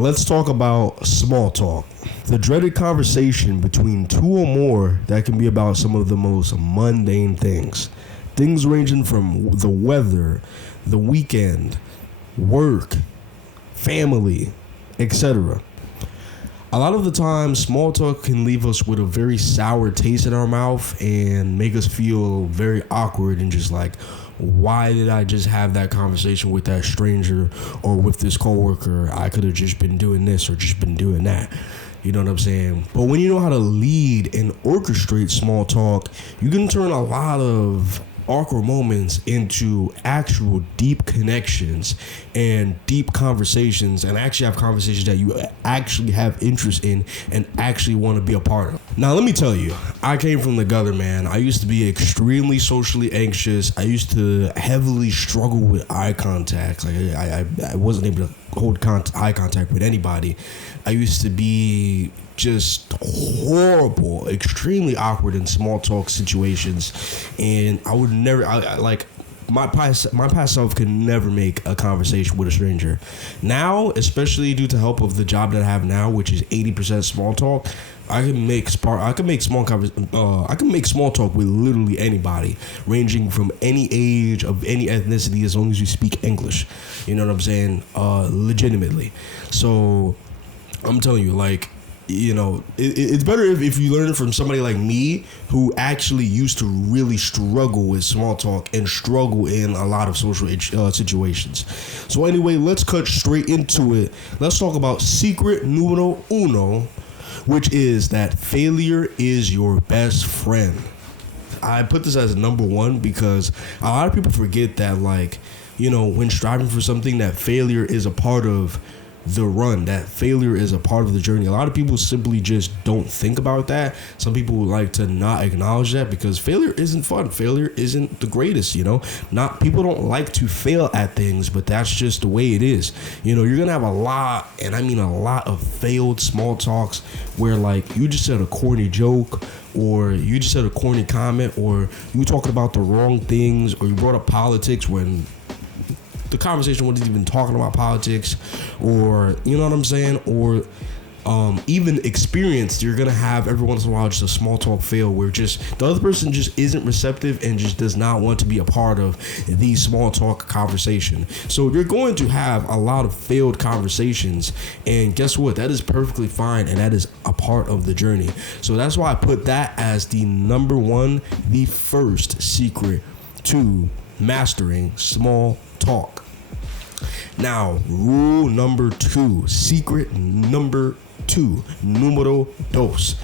Let's talk about small talk. The dreaded conversation between two or more that can be about some of the most mundane things. Things ranging from the weather, the weekend, work, family, etc. A lot of the time, small talk can leave us with a very sour taste in our mouth and make us feel very awkward and just like, why did I just have that conversation with that stranger or with this coworker? I could have just been doing this or just been doing that. You know what I'm saying? But when you know how to lead and orchestrate small talk, you can turn a lot of awkward moments into actual deep connections and deep conversations, and actually have conversations that you actually have interest in and actually want to be a part of. Now, let me tell you, I came from the gutter, man. I used to be extremely socially anxious. I used to heavily struggle with eye contact. Like I wasn't able to hold eye contact with anybody. I used to be just horrible, extremely awkward in small talk situations, and I would never, like my past self could never make a conversation with a stranger. Now, especially due to help of the job that I have now, which is 80% small talk, I can make small talk with literally anybody, ranging from any age, of any ethnicity, as long as you speak English. You know what I'm saying? Legitimately. So I'm telling you, like, you know, it's better if you learn it from somebody like me who actually used to really struggle with small talk and struggle in a lot of social situations. So anyway, let's cut straight into it. Let's talk about secret numero uno, which is that failure is your best friend. I put this as number one because a lot of people forget that, like, you know, when striving for something, that failure is a part of the run, that failure is a part of the journey. A lot of people simply just don't think about that. Some people would like to not acknowledge that because failure isn't fun. Failure isn't the greatest, you know. Not people don't like to fail at things, but that's just the way it is. You know, you're gonna have a lot, and I mean a lot, of failed small talks where, like, you just said a corny joke, or you just said a corny comment, or you were talking about the wrong things, or you brought up politics when the conversation wasn't even talking about politics, or, you know what I'm saying, or even experience. You're gonna have every once in a while just a small talk fail where just the other person just isn't receptive and just does not want to be a part of the small talk conversation. So you're going to have a lot of failed conversations, and guess what? That is perfectly fine, and that is a part of the journey. So that's why I put that as the number one, the first secret to mastering small talk. Now, rule number two, secret number two, numero dos.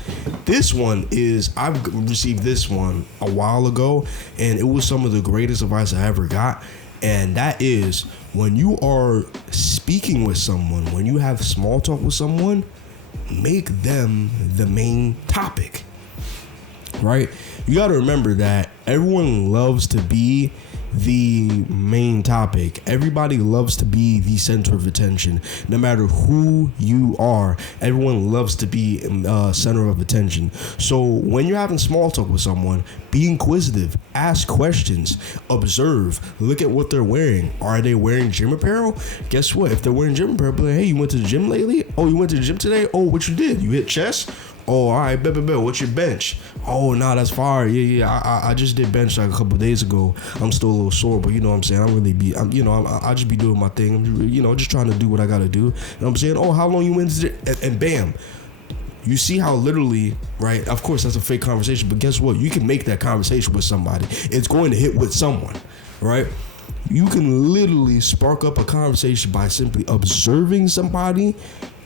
This one is, I've received this one a while ago, and it was some of the greatest advice I ever got. And that is, when you are speaking with someone, when you have small talk with someone, make them the main topic, right? You got to remember that everyone loves to be the main topic. Everybody loves to be the center of attention. No matter who you are, everyone loves to be center of attention. So when you're having small talk with someone, be inquisitive, ask questions, observe, look at what they're wearing. Are they wearing gym apparel? Guess what? If they're wearing gym apparel, be like, hey, you went to the gym lately? Oh, you went to the gym today? Oh, what you did? You hit chest? Oh, all right, bet. What's your bench? Oh, nah, that's fire. Yeah. I just did bench like a couple of days ago. I'm still a little sore, but you know what I'm saying? I just be doing my thing. I'm, you know, just trying to do what I got to do. You know what I'm saying? Oh, how long you went to the, and bam. You see how literally, right? Of course, that's a fake conversation, but guess what? You can make that conversation with somebody. It's going to hit with someone, right? You can literally spark up a conversation by simply observing somebody,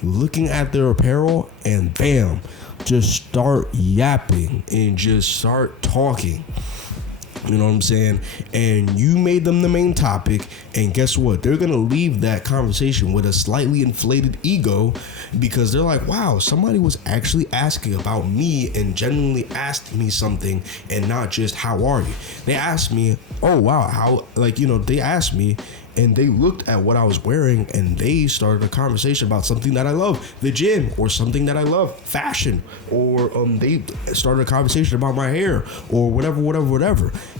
looking at their apparel, and bam, just start yapping and just start talking. You know what I'm saying? And you made them the main topic, and guess what? They're gonna leave that conversation with a slightly inflated ego because they're like, wow, somebody was actually asking about me and genuinely asked me something, and not just how are you. They asked me, oh wow, how, like, you know, they asked me, and they looked at what I was wearing, and they started a conversation about something that I love, the gym, or something that I love, fashion, or they started a conversation about my hair, or whatever.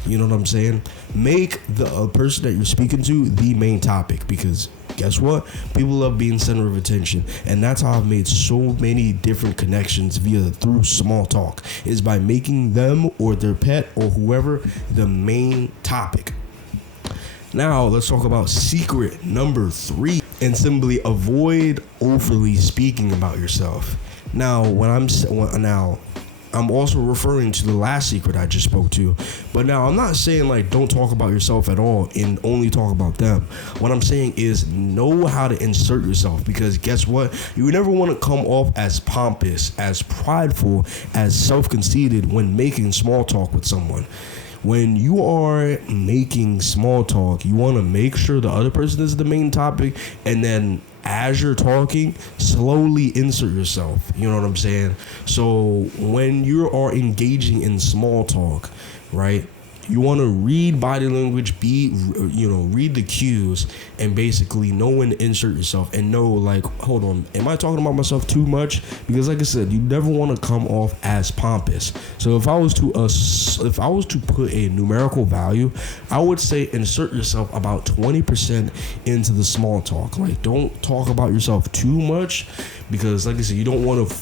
You know what I'm saying? Make the person that you're speaking to the main topic, because guess what? People love being center of attention, and that's how I've made so many different connections through small talk, is by making them or their pet or whoever the main topic. Now let's talk about secret number 3, and simply avoid overly speaking about yourself. Now I'm also referring to the last secret I just spoke to. But now I'm not saying like don't talk about yourself at all and only talk about them. What I'm saying is know how to insert yourself, because guess what? You never want to come off as pompous, as prideful, as self-conceited when making small talk with someone. When you are making small talk, you want to make sure the other person is the main topic, and then as you're talking, slowly insert yourself. You know what I'm saying? So when you are engaging in small talk, right, you want to read body language, read the cues, and basically know when to insert yourself and know, like, hold on, am I talking about myself too much? Because like I said, you never want to come off as pompous. So if I was to put a numerical value, I would say insert yourself about 20% into the small talk. Like, don't talk about yourself too much, because like I said, you don't want to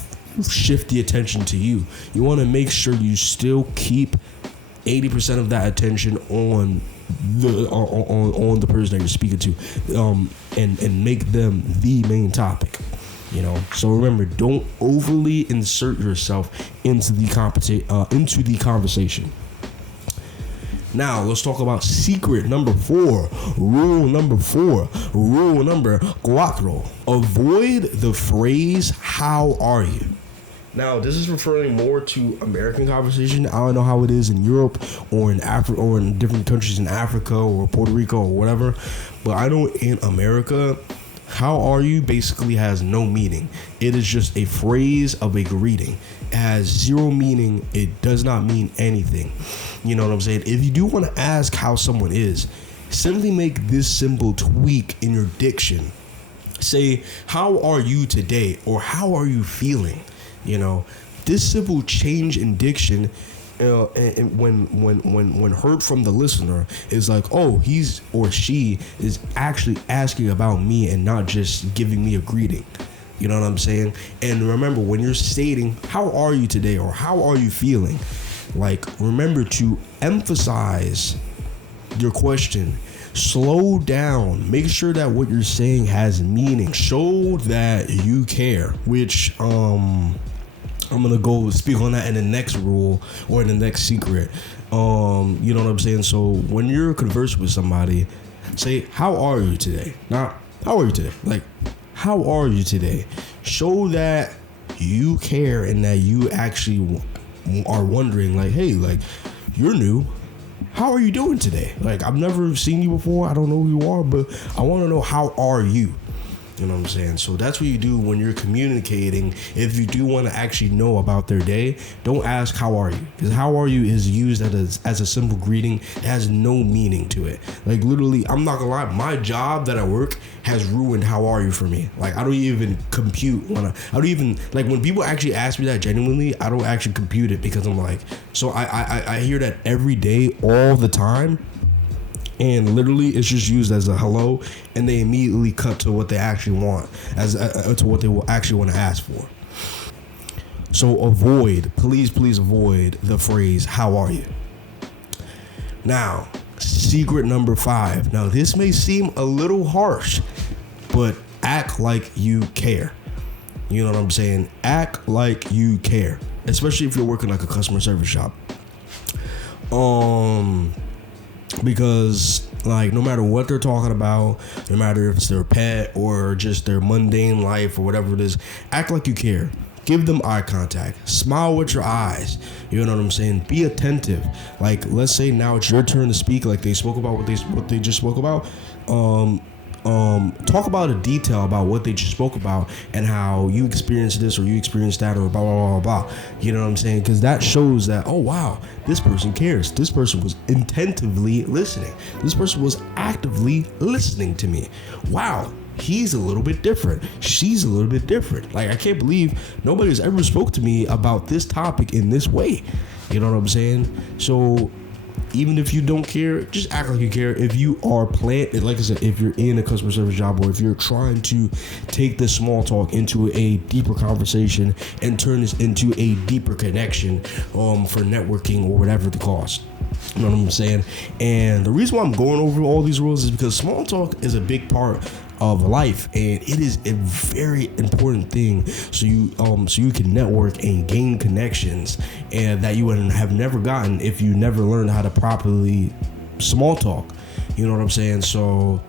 shift the attention to you. You want to make sure you still keep 80% of that attention on the person that you're speaking to, and make them the main topic. You know, so remember, don't overly insert yourself into the conversation. Now let's talk about secret number 4, rule number 4. Avoid the phrase "How are you?" Now, this is referring more to American conversation. I don't know how it is in Europe or in Africa or in different countries in Africa or Puerto Rico or whatever. But I know in America, how are you basically has no meaning. It is just a phrase of a greeting. It has zero meaning. It does not mean anything. You know what I'm saying? If you do want to ask how someone is, simply make this simple tweak in your diction. Say, "How are you today?" or "How are you feeling?" You know, this simple change in diction, and when heard from the listener, is like, oh, he's or she is actually asking about me and not just giving me a greeting. You know what I'm saying? And remember, when you're stating "How are you today?" or "How are you feeling?", like, remember to emphasize your question. Slow down. Make sure that what you're saying has meaning. Show that you care, which I'm gonna go speak on that in the next rule or in the next secret. You know what I'm saying? So when you're conversing with somebody, say, "How are you today?" Not "How are you today?" Like, "How are you today?" Show that you care and that you actually are wondering, like, hey, like, you're new. How are you doing today? Like, I've never seen you before. I don't know who you are, but I want to know, how are you? You know what I'm saying? So that's what you do when you're communicating. If you do want to actually know about their day, don't ask "How are you?" Because "How are you?" is used as a simple greeting. It has no meaning to it. Like, literally, I'm not gonna lie, my job that I work has ruined "How are you?" for me. Like, I don't even compute I don't even, like, when people actually ask me that genuinely, I don't actually compute it, because I'm like, so I hear that every day, all the time. And literally, it's just used as a hello, and they immediately cut to what they actually want, to what they will actually want to ask for. So please avoid the phrase "How are you?" Now, secret number 5. Now, this may seem a little harsh, but act like you care. You know what I'm saying? Act like you care, especially if you're working like a customer service shop. Because, like, no matter what they're talking about, no matter if it's their pet or just their mundane life or whatever it is, act like you care. Give them eye contact. Smile with your eyes. You know what I'm saying? Be attentive. Like, let's say now it's your turn to speak, like they spoke about what they just spoke about. Talk about a detail about what they just spoke about and how you experienced this or you experienced that or blah, blah, blah, blah. You know what I'm saying? Because that shows that, oh, wow, this person cares. This person was attentively listening. This person was actively listening to me. Wow, he's a little bit different. She's a little bit different. Like, I can't believe nobody's ever spoke to me about this topic in this way. You know what I'm saying? So even if you don't care, just act like you care. If you are like I said, if you're in a customer service job, or if you're trying to take this small talk into a deeper conversation and turn this into a deeper connection for networking or whatever the cost. You know what I'm saying? And the reason why I'm going over all these rules is because small talk is a big part of life, and it is a very important thing, so you can network and gain connections, and that you would have never gotten if you never learned how to properly small talk. You know what I'm saying? So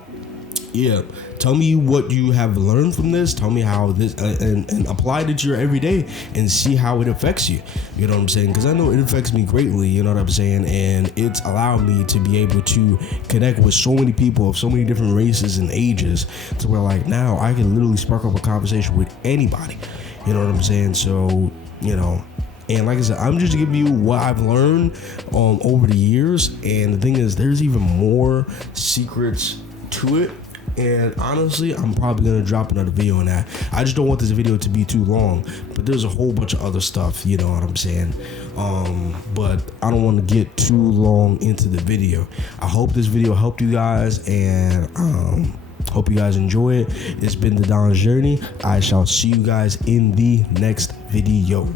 yeah, tell me what you have learned from this. Tell me how this and apply it to your everyday and see how it affects you. You know what I'm saying? Because I know it affects me greatly. You know what I'm saying? And it's allowed me to be able to connect with so many people of so many different races and ages, to where like now I can literally spark up a conversation with anybody. You know what I'm saying? So, you know. And like I said, I'm just giving you what I've learned over the years. And the thing is, there's even more secrets to it. And honestly, I'm probably going to drop another video on that. I just don't want this video to be too long. But there's a whole bunch of other stuff, you know what I'm saying? But I don't want to get too long into the video. I hope this video helped you guys, and hope you guys enjoy it. It's been the Don's Journey. I shall see you guys in the next video.